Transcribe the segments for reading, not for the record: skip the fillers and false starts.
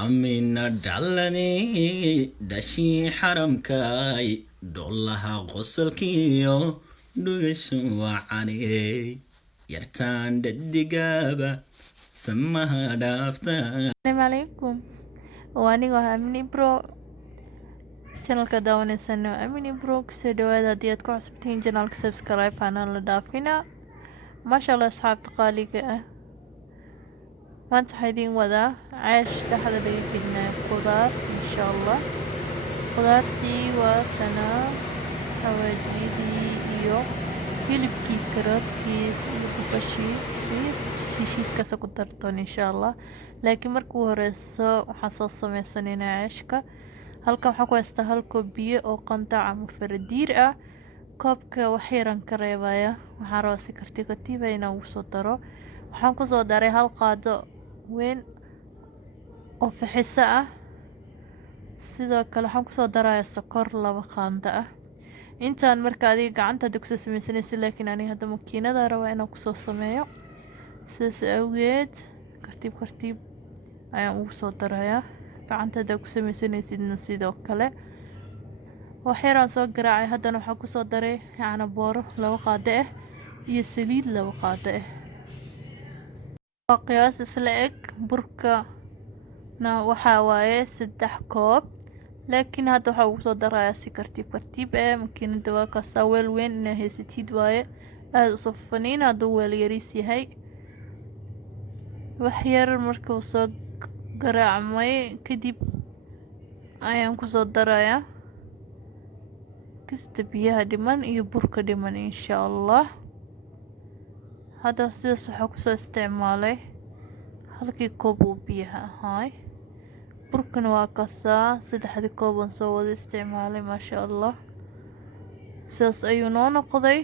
عمنا دلني دشي حرمكاي دولها غسلكيو دوغشو وعني يرتان ددقابة سمها دافتا. السلام عليكم. وأنا وهامني برو channelka daawaneysaan waa Amini Bro. kusoo dhawaada haddii aad ku cusubtihiin channelka subscribe hana la dhaafina. maasha Allah asxaabta qaaliga ah, maanta waxaa idiin wadaa caash dhexda laga gelinayo khudaar insha Allah. khudaartii waa tanaa xawaajiyadii iyo hilibkii karoodkii iyo basashii iyo shishiidkaas ku dartoon insha Allah. laakiin markuu horeyso waxaan soo sameysanaynaa caashka. halkan waxaan ku haystaa hal koob biyo oo qandac ama faradiir ah. koobka wax yaran ka reebaya, waxaan rabaa si katiib inaan ugu soo daro. waxaan ku soo daray hal qaado weyn oo fixisa ah. sidoo kale waxaan ku soo darayaa sokor 2 qaando ah. intaan marka adiga gacanta ku soo sameysanaysa, laakiin aniga hadda makiinada rabaa inaan ku soo sameeyo. sidaas awgeed katiib ayaan ugu soo darayaa. gacanta ku sameysanaysidna sidoo kale wax yaraan soo garaacay. haddana waxaan ku soo daray yaana booro 2 qaado ah iyo saliid 2 qaado ah. waa qiyaas isla eg. burka na waxa waaye 3 koob, laakiin hadda waxaan ugu soo darayaa si katiib ah. makiinada waa ka weel weyn inay haysatid waaye, aad u safaniin hadduu weel yariis yahay. wax yar markuu soo garaacmay kadib ayaan ku soo darayaa kasta biyaha dhiman iyo burka dhiman insha Allah. hadda sidaas waxaa ku soo isticmaalay halkii koob oo biyaha ahaay. burkana waa kasaa 3 koob aan soo wada isticmaalay maasha Allah. sidaas ayuu noo noqday.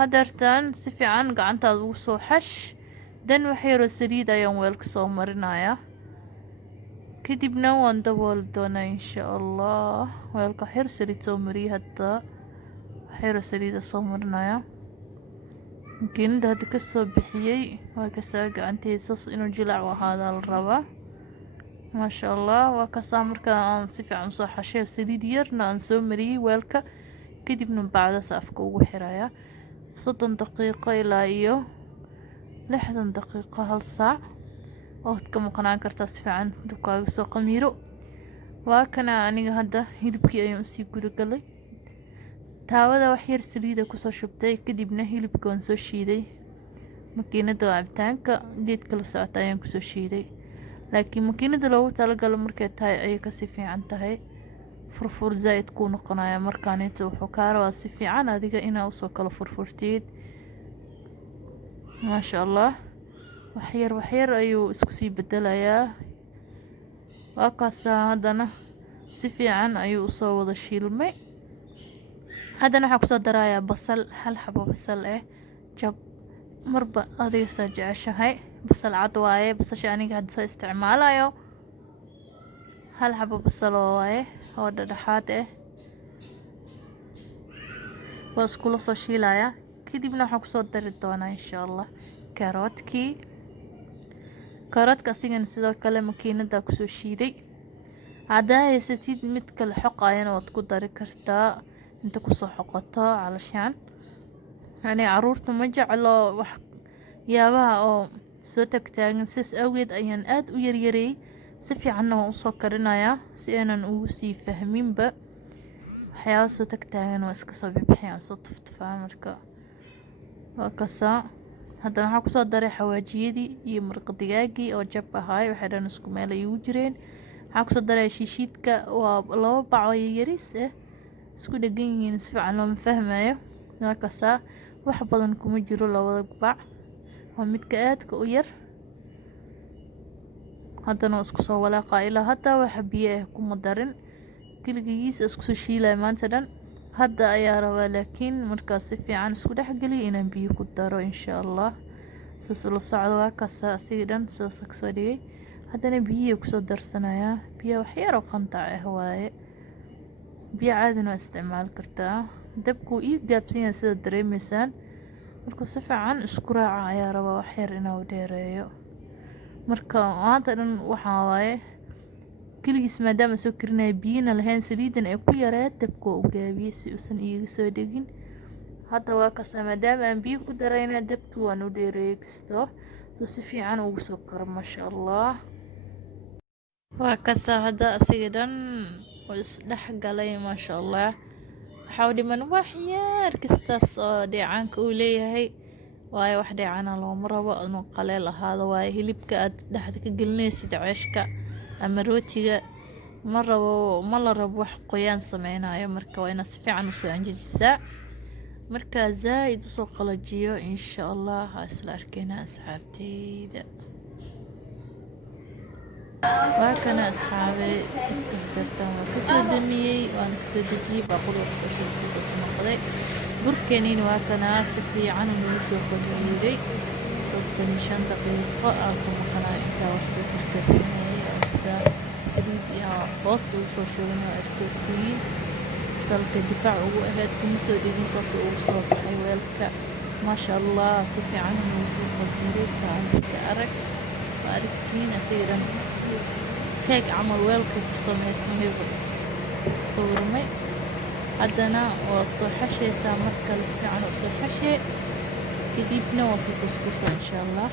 hadeertaan si fiican gacantaada ugu soo xash. dan wax yar oo saliid ayaan weelka soo marinayaa, kadibna waan dabooli doonaa insha Allah. weelka xir saliid soo mariyay. hadda xir saliid soo marinaya. makiinada hadda ka soo bixiyay waa ka saa gacanteeda inuu jilac ahaado la rabaa. maasha Allah waa ka saa marka aan si fiican soo xashay saliid yarna aan soo mariyay weelka, kadibna bacda afka ugu xiraya 30 daqiiqo ilaa iyo 60 daqiiqo, hal saac oo ka maqnaan kartaa si fiican dukaaga soo qamiiro. waa kana aniga hadda hilibkii ayaan sii gudagalay. taawada wax yar saliida ku soo shubtay, kadibna hilibka aan soo shiiday. makiinada cabitaanka geedka la socota ayaan ku soo shiiday, laakiin makiinada loogu talagalay markay tahay ay ka si fiican tahay. furfur zaid ku noqonaya markaan inta wuxuu ka rabaa si fiican adiga inaa u soo kala furfurtid. maasha Allah wax yar ayuu isku sii bedelayaa. waa kaasa haddana si fiican ayuu u soo wada shiilmay. haddana waxaan ku soo darayaa basal, hal xabo basal ah jab marba adiga saa jeceshahay. basal cad waaye, basasha aniga hadda soo isticmaalayo hal xabo basal waaye oo dhexdhexaad ah. waa isku la soo shiilayaa. kadibna waxaan ku soo dari doonaa insha Allah karoodka asigana sidoo kale makiinada ku soo shiiday. haddaa haysatid mid kale xoqayana waad ku dari kartaa inta ku soo xoqato calashaan. yani caruurta ma jeclo wax yaabaha oo soo tagtaagan, sidaas awgeed ayaan aad u yaryareeyay. si fiicanna waan usoo karinayaa si aanan ugu sii fahminba. waxyaaba soo tagtaagan waa iska soo bixiyaan soo tuftufaa marka waa kasaa. haddana waxaan ku soo daray xawaajiyadii iyo maraq digaagii oo jab ahaay. waxay dhan isku meel ay ugu jireen. waxaan ku soo daray shishiidka, waa 2 bac oo yariis ah isku dhagan yihiin, si fiican looma fahmayo. waa kasaa wax badan kuma jiro 2 bac, waa midka aadka u yar. haddana isku soo walaaqaa ilaa hadda wax biyo ah kuma darin. kaligiis isku soo shiilay maanta dhan. hadda ayaa rabaa laakiin markaas si fiican isku dhexgeliyo inaan biyo ku daro insha Allah. saas la socdo waa kaasa asiga dhan saas ka soo dhigay. haddana biyo ku soo darsanayaa. biyo wax yar oo qandac ah waaye, biyo caadina isticmaal kartaa. dabku ii gaabsan yahay sida dareemaysaan. marka si fiican isku raaca ayaa rabaa wax yar inuu dheereeyo. marka maanta dhan waxaa waaye keligiis maadaama soo karinaya biyana lahayn saliidan ay ku yareed dabka u gaabiyey si uusan iiga soo dhegin. hadda waa kasa maadaama aan biyo ku darayna dabki waan u dheereeyey kasto si fiican ugu soo karo maasha allah. waa kasa hadda asiga dhan oo isdhex galay maasha allah. waxaa dhiman wax yar kastaas oo dheecaanka uu leeyahay waayo wax dheecana looma rabo inuu qaleel ahaado waayo hilibka aad dhexda ka gelinaysid ceeshka ama rootiga ma la rabo wax qoyaan sameynayo marka waa inaad si fiican usoo anjejisaa marka zaaid usoo qalajiyo insha allah. isla arkeyna asxaabteyda waa kana asxaabe dartan waa kasoo damiyey waana kasoo dejiyey baaquli kusoo shubay noqday. burkaniin waa kana si fiican inuu soo qodiyey 35 daqiiqo aan ku maqnaa intaa wax soo karkarsanayay saliid iyo boost ugu soo shubay arkaysiin salka difaac ugu ahayd kuma soo dhigin saas ugu soo baxay weelka maasha allah. si fiican inuu soo qodiyey taasta arag aragtiin asiiran keeg camal weelka ku sameysmay sawirmay. haddana waa soo xashaysaa marka si fiican u soo xashay kadibna waa soo kuskusa insha allah.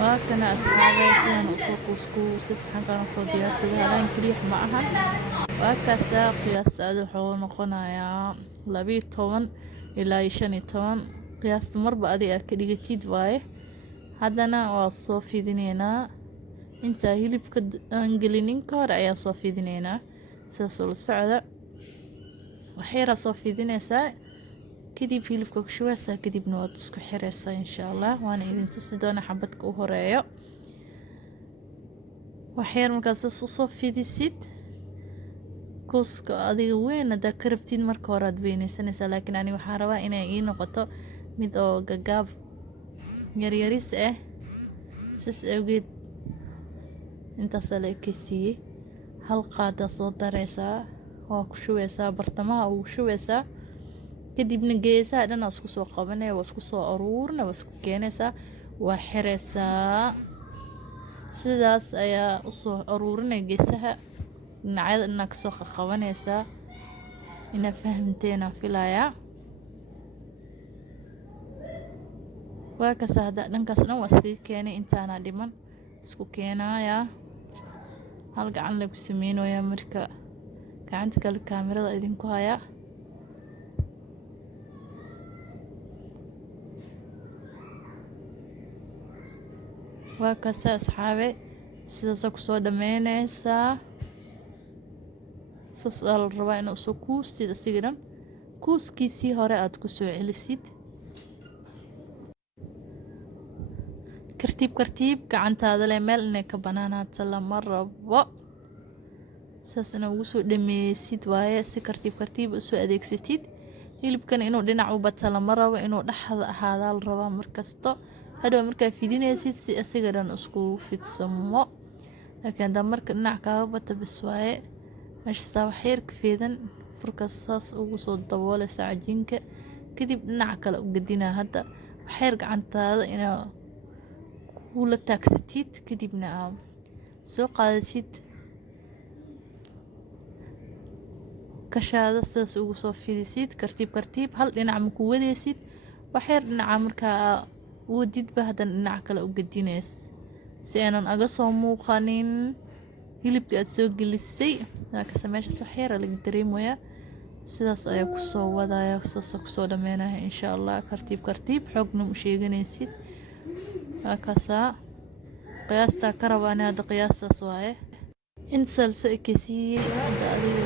waa kana asxaabay sidaan u soo kuskusa saxankan soo diyaarsaday halaan kaliya ma ahan. waa kaasa qiyaasta wuxuu noqonayaa 12 ilaa 15 qiyaasta marba adiga ka dhigatid waaye. haddana waa soo fidineynaa inta hilibka aan gelinin ka hor ayaa soo fidineynaa sidaas oo la socda. waxyara soo fidinaysaa kadib hilibka ku shubeysaa kadibna waad isku xireysaa insha allah. waana idin tusi doonaa xabadka u horeeyo. waxyar markaas soo fidisid kuuska adiga weyn hadda ka rabtid marka hore aad weynaysanaysaa laakiin ani waxaan rabaa inay ii noqoto mid oo gagaab yaryaris sis awgeed intaas la ekeysiiyey. hal qaada soo dareysaa waa ku shubeysaa bartamaha ugu shubeysaa kadibna geesaha dhan isku soo qabanaya waa isku soo aruurna waa isku keenaysaa waa xireysaa. sidaas ayaa u soo aruurinay geesaha dhinacyada inaad kasoo qabanaysaa ina fahamteena filaya. waa kasa hadda dhankaas dhan waa iskaga keenay intaana dhiman isku keenaya hal gacan lagu sameynaya marka gacanta kale kaamirada idinku haya. waa kasa asxaabe sidaas ku soo dhameynaysaa. saas la rabaa inuu soo kuusid asiga dhan kuuskiisii hore aad ku soo celisid kartiib gacantaada leh meel inay ka banaanaato lama rabo. saasna ugu soo dhameysid waaye si kartiib u soo adeegsatid. hilibkan inuu dhinac u bata lama rabo inuu dhexda ahaadaa la rabaa markasto. hadhow markaa fidinaysid si asiga dhan isku fidsamo laakiin hadda marka dhinac kaaga bata bis waaye meesha waxyar ka fiidan furkaas saas ugu soo daboolaysa cajiinka kadib dhinac kale u gadinaa. hadda waxyar gacantaada inaa kula taagsatid kadibna soo qaadatid kashaada sidaas ugu soo fidisid kartiib hal dhinac ma ku wadaysid waxyar dhinaca markaa wadidba haddana dhinac kale u gadinays si aanan aga soo muuqanin hilibka aad soo gelisay. laakiinse meeshaas waxyara laga dareemayaa sidaas ayaa kusoo wadaya sidaas kusoo dhameynaya insha allah kartiib xoogna u sheeganaysid. kasa qiyaasta ka rabaan hadda qiyaastaas waaye inta salso ekeysiiyey hadda adiga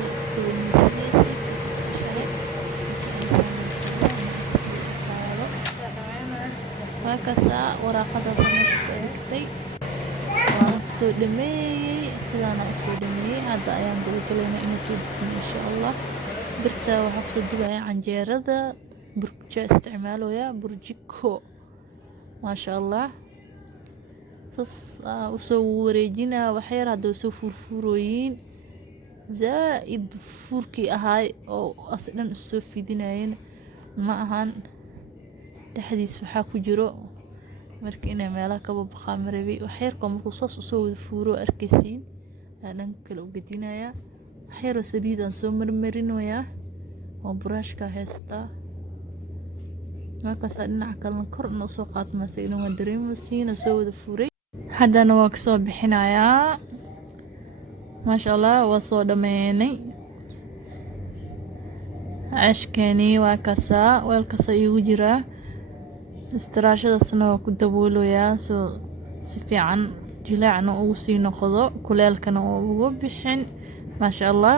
kasa waraaqada meesha ay waan soo dhameeyay sidaan soo dhameeyay. hadda ayaan galaynaa inuu soo dubno insha allah. birta waxaa kusoo dubaya canjeerada burjiko isticmaalaya burjiko maasha allah. saas usoo wareejinaa waxyar hadda soo furfurooyin zaaid furkii ahaay oo asdhan soo fidinayeen ma ahan dhexdiis waxaa ku jiro marka inay meelaha ka babaqaa marabi waxyarko markuu saas u soo wada fuuro arkaysiin dhanka kale u gedinaya waxyaro saliid aan soo marmarinayaa oo brushka heesta markaas dhinaca kalena kor inuu soo qaatmaasay inuu dareemaysiin soo wada fuuray haddana waa kasoo bixinayaa maasha allah waa soo dhameynay ashkani waa kasaa weelkaasa igu jiraa istiraashadaasna waa ku daboolayaa soo si fiican jilaacna ugu sii noqdo kuleelkana oo ugu bixin maasha allah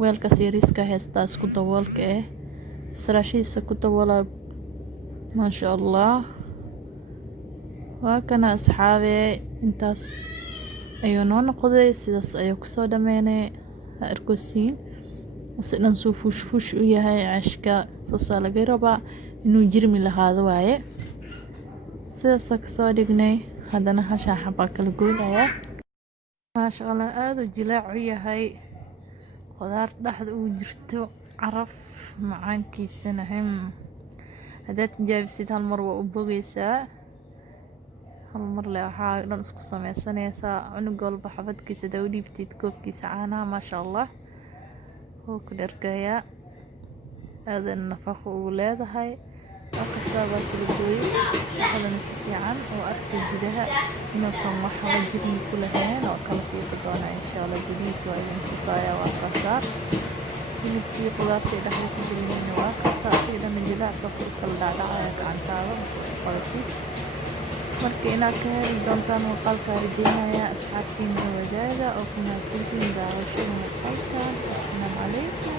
weelkaas yariiska heestaa isku daboolka istiraashadiisa ku daboola maasha allah waa kana asxaabe intaas ayuu noo noqday sidaas ayuu kusoo dhameynay arkosiin sidhan suu fuush u yahay cashka saasaa laga rabaa inuu jirmi lahaado waaye sidaasaa kasoo dhignay haddana hashaa xabaa kala goynayaa maasha allah aada u jilaac u yahay qudaar dhexda ugu jirto caraf macaankiisana haddaad tijaabisid hal mar waa u bogaysaa hal mar le waxaa dhan isku sameysanaysaa cunug walba xabadkiisa daa u dhiibtid koobkiisa caanaha maasha allah wuu ku dhargayaa aadana nafaqo ugu leedahay wakasaabaa kala gooyay waxadana si fiican oo arkay gudaha inuusan waxba jirmi ku lahayn oo kala fiiqi doona insha allah gudihiisa waa idin tusayaa waa kasaar hilibkii qudaartii dhexda ku jirayna waa kasaa asigana jilaac saas u kala dhacdhacaya gacantaada qabatid marka inaad ka heli doontaan muuqaalkaa rajeynaya asxaabtiina wadaaga oo ku mahadsantihiin daawashada muuqaalka assalaamu calaykum